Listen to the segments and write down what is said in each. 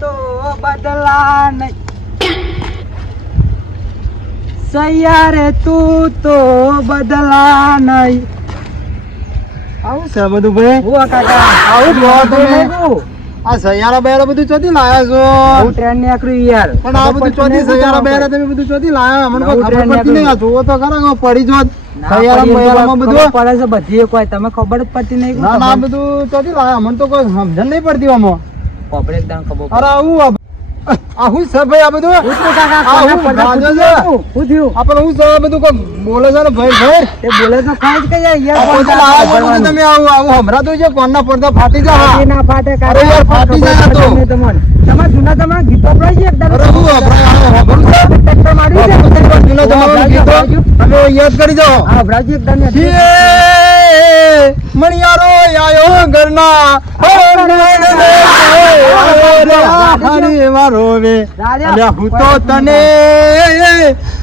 તો બદલા નહીં સૈયારે તું તો બદલા નહીં. આવું છે બધું ભાઈ. હું કાકા આવું જ કહો તમે. હું આ સૈયારા બૈરા બધું ચોથી લાયા છો? ટ્રેન ને આકડું યાર પણ આ બધું ચોથી સૈયારા બૈરા તમે બધું ચોથી લાયા? મને કોઈ ખબર પડતી નહીં. આ જોવો તો ખરા પડી જો સૈયારા બૈરામાં બધું પડે છે બધી કોઈ તમે ખબર જ પડતી નહીં. ના ના બધું ચોથી લાયા મને તો કોઈ સમજણ નહીં પડતી આમાં. ખબર એકદમ ખબર અરે આવું આ હું છે ભાઈ આ બધું? આ હું ગાજો છે? હું થયું આપણે હું છે આ બધું કોઈ બોલે છે ને ભાઈ ભાઈ એ બોલે તો ખરું જ કે યાર આ તો લાયા છો ને તમે આવું આવું હમણાં તો છે કોણના પડદા ફાટી જાય. ના ફાટે અરે યાર ફાટી જાય આ તો. તમારા જૂના તમારા ગીતો પડાય છે એકદમ. અરે હું હમણાં ખબર છે ટ્રેક્ટર માર્યું છે જૂના જમાનાનું ગીતો તમે યાદ કરી જાઓ. હા ભરાજી એકદમ મણિયારો આયો ઘરના હરી મારો વે અલ્યા હું તો તને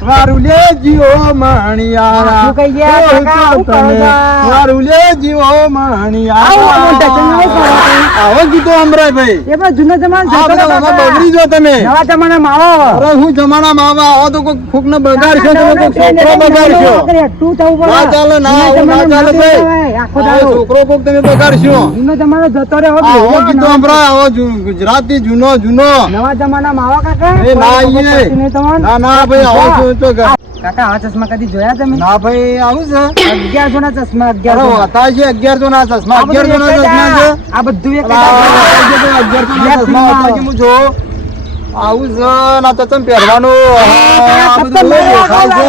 મારું લે જીવો મણિયારા શું કહી ગયા કાકા? હું તો તને મારું લે જીવો મણિયારા. આવો ગીતો સંભળાય ભાઈ. એ પણ જૂના જમાના આ બધા આમાં બગડી જો તમે. નવા જમાના માં આવો. અરે હું જમાનામાં આવા આવો તો કોઈ ફૂક ને બગાડશો તમે કોઈ છોકરો બગાડશો. ના ચાલે ના આવું ના ચાલે ભાઈ. આ છોકરો કોક તમે બગાડશો. જૂનો જમાનો જતો રહ્યો આવો ગીતો સંભળાય આવો ગુજરાતી જૂનો જૂનો. નવા જમાના માં આવો કાકા. એ ના આવીએ. ના ના ભાઈ આવો છો તો કાકા આ ચશ્મા કદી જોયા તમે? ના ભાઈ આવું છે 1100 ના ચશ્મા. અરે 1100 હતા છે 1100 ના ચશ્મા 1100 ના ચશ્મા છે. આ બધું એક 1100 ના ચશ્મા હતા કે હું જો આવું છે ના ચશ્મા પહેરવાનું આ બધું બહુ દેખાય છે.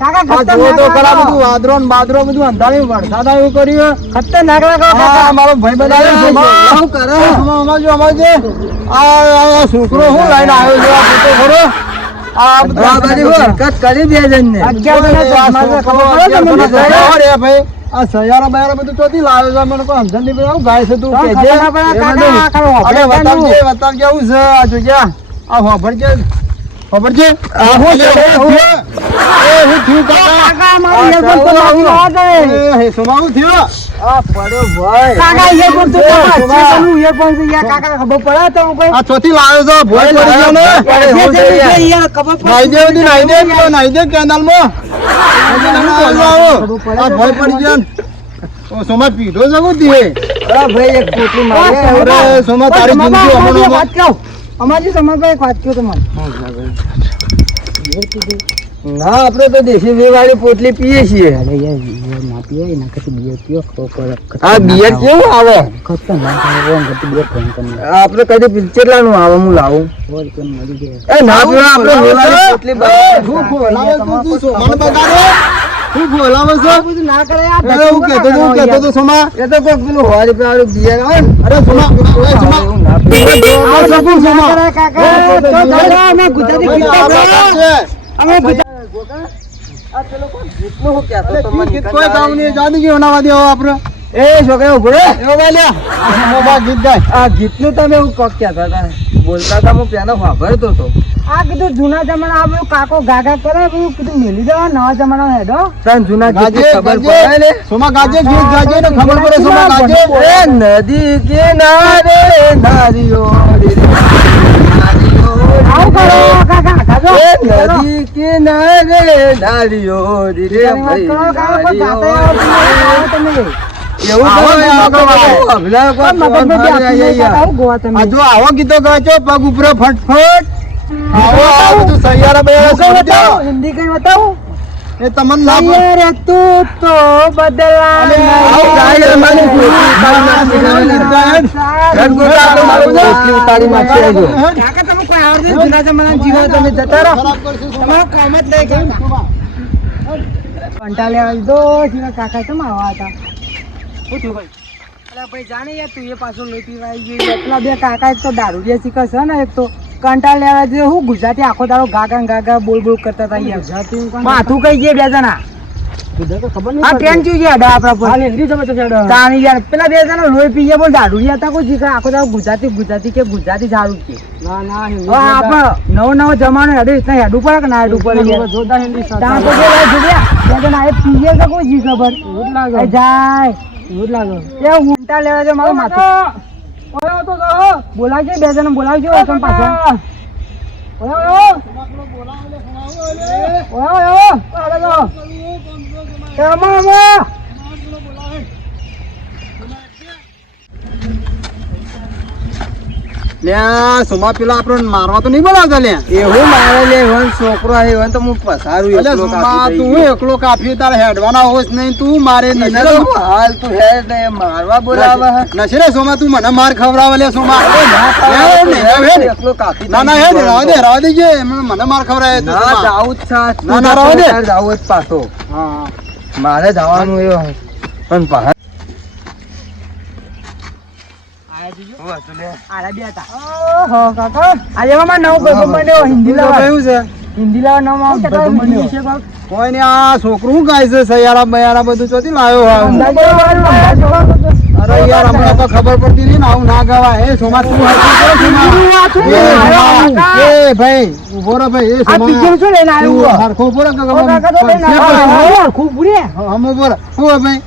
કાકા આ જુઓ તો ખરા બધું વાદરો ને બાદરો બધું અંધારું વરસાદ આવ્યું કર્યું. ખતરનાક લાગે આ કાકા. મારો ભાઈ બધા શું કરે અમાજો આ છોકરો હું લઈને આવ્યો છે આ ફોટો ખરો આ બધું કરી બે જણ ને 1100 ના ચશ્મા છે, ખબર પડે તમને? ભાઈ આ સૈયારા બૈયારા બધું ચોથી લાવ્યો છે મને કોઈ સમજણ નહીં. આવું ગાય છે તું કે છે બતાવજે આવું છે આ જોજે આ ખબરજે ખબરજે આ હું છે એ હું થયું કાકા મારું earphone તો લાવી ના દે. એ સોમાવું થયો આ પડ્યો ભાઈ કાકા earphone તો તમારું earphone છે યાર. કાકા ખબર પડે તો કોઈ આ ચોથી લાવ્યો છે ભોય પડી ગયો ને યાર ખબર પડે. નાઈ દે કેનાલમાં આ ભોય પડી ગયો ઓ સોમા પીધો છે કોતી હે. અરે ભાઈ એક પોટલી મારે. અરે સોમા તારી જિંદગી હમણાં વાત કહો અમારી સમાજમાં એક વાત કહો તમને. ના આપણે તો દેશી વે વાળી પોટલી પીએ છીએ. અરે યાર બિયર ના પીએ એના કરતા બિયર પીઓ ખબર. આ બિયર કેવું આવે? ખતરનાક આવે એમ બિયર ભયંકર. આપણે કદી પિક્ચરલાનું આવે હું લાવું બોલ કેમ મળી જાય. એ ના પીવા આપણે વે વાળી પોટલી બગાડે. હું ફોલાવે તું સોમાને બગાડે. હું ફોલાવે છે. આ બધું ના કરે યાર. અરે હું કહેતો તો સોમા એ તો કોઈ પેલું હોરી વાળું બિયર આવે ને. અરે સોમા ઓય સોમા આ સપોર્ટ ના કરે કાકા. તો દાદા અમે ગુજરાતી ગીત ગાઈએ. અમે ગુજરાતી આ પેલો કોઈ ગીતનું હું કહેતો તો મને ગીત કોઈ ગાવ નહીં જાદી ગયો નાવા દેવો આપણે. એ છોકરા ઉભો રે એવો બોલ્યા આ ગીત ગાય. આ ગીતનું તમે હું કોક કહેતા હતા બોલતા હતા હું પેલા વાપરતો હતો. આ કીધું જૂના જમાના આ બધું કાકો ગાગા કરે બધું કીધું મેલી દેવા નવા જમાના હેડો. તને જૂના ગીત ખબર પડે ને સોમા ગાજે ગીત ગાજે ને ખબર પડે સોમા ગાજે. એ નદી કિનારે નારીઓ આવું કરો કાકા ગાજો. એ નદી કિનારે નારીઓ રે ભાઈ તમે એવું આ જો આવો ગીતો ગાચો પગ ઉપર ફટફટ આવો આ બધું સૈયારા બૈયારા હિન્દી કઈ બતાવું એ તમને ના રે તું તો બદલા કાકા તમે કોઈ આવડે જૂના જમાના જીવો તમે જતા રહો. તમારો કામ જ નહીં કેમ કંટાળે આવી દો કાકા કેમ આવા હતા? શું થયું ભાઈ? અલા ભાઈ જાણે યાર તું એ પાછો લોહી પીવા આવી ગયો. એટલા બે કાકા એક તો દારૂડિયા શીખે છે ને એક તો કંટાળ લેવા દે. હું ગુજરાતી આખો દાડો ગાગા ગાગા બોલ બોલ કરતા હતા યાર. માથું કઈ ગયા બે જણા આ ટ્રેન ચૂ ગયા અડા આપણા પર તાણી યાર પેલા બે જણા લોહી પી ગયા બોલ દારૂડિયા હતા કોઈ શીખા આખો દાડો ગુજરાતી ગુજરાતી કે ગુજરાતી સારું કે આપણે નવો નવો જમાનો હેડું રીતના હેડું પડે કે ના હેડું પડે જોરદાર હિન્દી બે જણા એ પીએ કે કોઈ જી ખબર જાય એવું જ લાગે એ ઊંટા લેવા છે મારું માથું બોલાવજો, 2 જણ બોલાવજો એકમ પાછા. ઓયો લ્યા સોમા પેલા આપણને મારવા તો નહીં બોલાવતા લ્યા. એવું મારે લે વન છોકરો આવ્યો વન તો હું પસારું એકલો કાફી. તું એકલો કાફી તારે હેડવાના હોશ નહીં તું મારે નહીં હાલ તું હેડ ને મારવા બોલાવા નશે રે સોમા તું મને માર ખવડાવે લે સોમા. એકલો કાફી ના ના હેડ રાવ દેજે મને માર ખવડાવે તું. ના જાવું જ છે. ના ના રાવ દે જાવું જ પાછો. હા મારે જવાનું એવું પણ પાછા કોઈ ને આ છોકરું શું ગાય છે સયારા બયારા બધું ચોથી લાવ્યો. અરે યાર હમણાં તો ખબર પડતી નહીં ને આવું ના ગવાય. એ સોમા તું એ ભાઈ ઉભો રે ભાઈ. એ સોમા હરખો ઉભો રે હમ ઉભો રે શું ભાઈ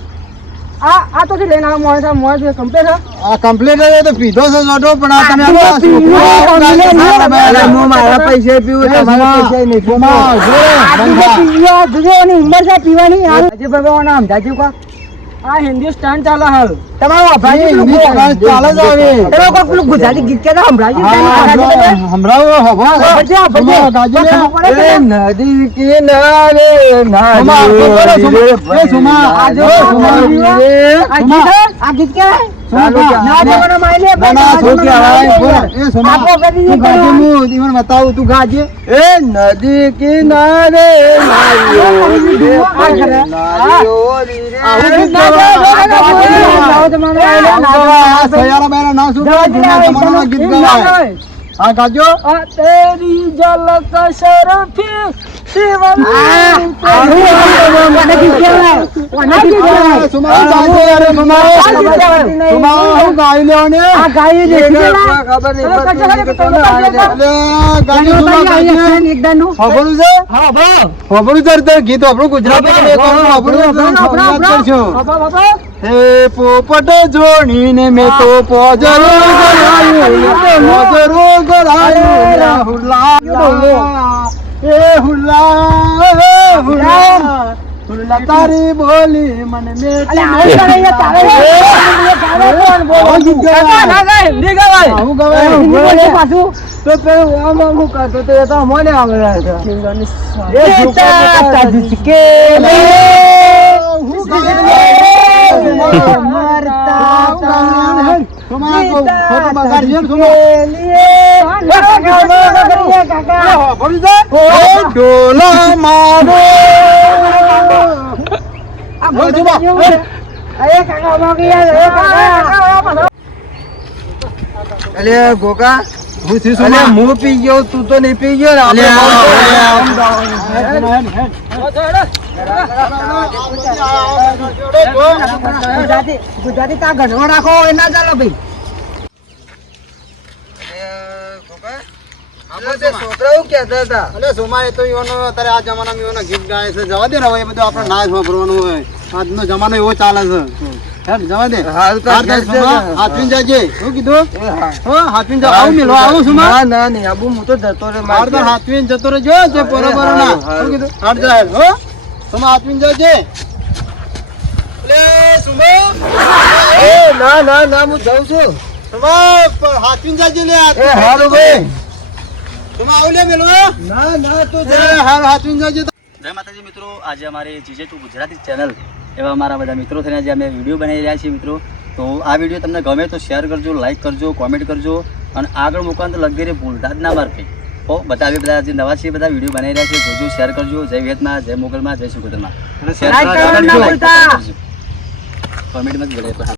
આ તો લઈને આવ્યો મોજ કમ્પ્લીટ આ કમ્પ્લીટ તો પીધો છે જોડો પણ આ તમે મારા પૈસા પીવું તમારા પૈસા નહીં ઉંમર છે પીવાની આજે ભગવાન સમજાજુ કા આ હિન્દુસ્તાન ચાલે હાલ તમારો ચાલે જ આવે. પેલું ગુજરાતી ગીત કે સંભળાજી હમણાં નદી કિનારે આ ગીત કે બતાવું તું ગાજે. એ નદી કિનારે ગીત ગાવાય. હા ગાજો. તેરી ઝલક શરફી શિવમ ગીત આપણું ગુજરાતી હે પોપટ જોડીને મેં તો પોજરો હુલ્લા તારી બોલી મને ડોલા મારો અલે ગોકા હું પી ગયો તું તો નહીં પી ગયો ને. ગુજરાતી તા ઘણો રાખો એના ચાલો ભાઈ. આ જમાનામાં ગીત ગાય છે જવા દે ને હવે એ બધું આપણે ના સાંભળવાનું હોય. આજનો જમાનો એવો ચાલે છે. જવા દે હાથવીન જાજે. શું કીધું? હાથવીન જા આવું મેલો આવું છું ના નહીં આબુ હું તો જતો રે હાથવીન જતો રહેજો જે બરોબર ના. શું કીધું? હાથ જાય હો સુમા હાથવીન જાજે. ના ના ના હું જાઉં છું. હાથવીન જાજે લે. હારું ભાઈ તમે આવું લે મેલો. ના ના તો હાર હાથવીન જાજે. જય માતાજી મિત્રો, આજે અમારી GJ2 ગુજરાતી ચેનલ એવા અમારા બધા મિત્રો થઈને આજે અમે વિડીયો બનાવી રહ્યા છીએ મિત્રો. તો આ વિડીયો તમને ગમે તો શેર કરજો, લાઇક કરજો, કોમેન્ટ કરજો અને આગળ મૂકવાનું તો લગીરે ભૂલતા જ ના મારફે. તો બધા જે નવા છે બધા વિડીયો બનાવી રહ્યા છે જોજો, શેર કરજો. જય વિયતમાં, જય મોગલમાં, જય સુગોતરમાં. કોમેન્ટમાં જ બોલે.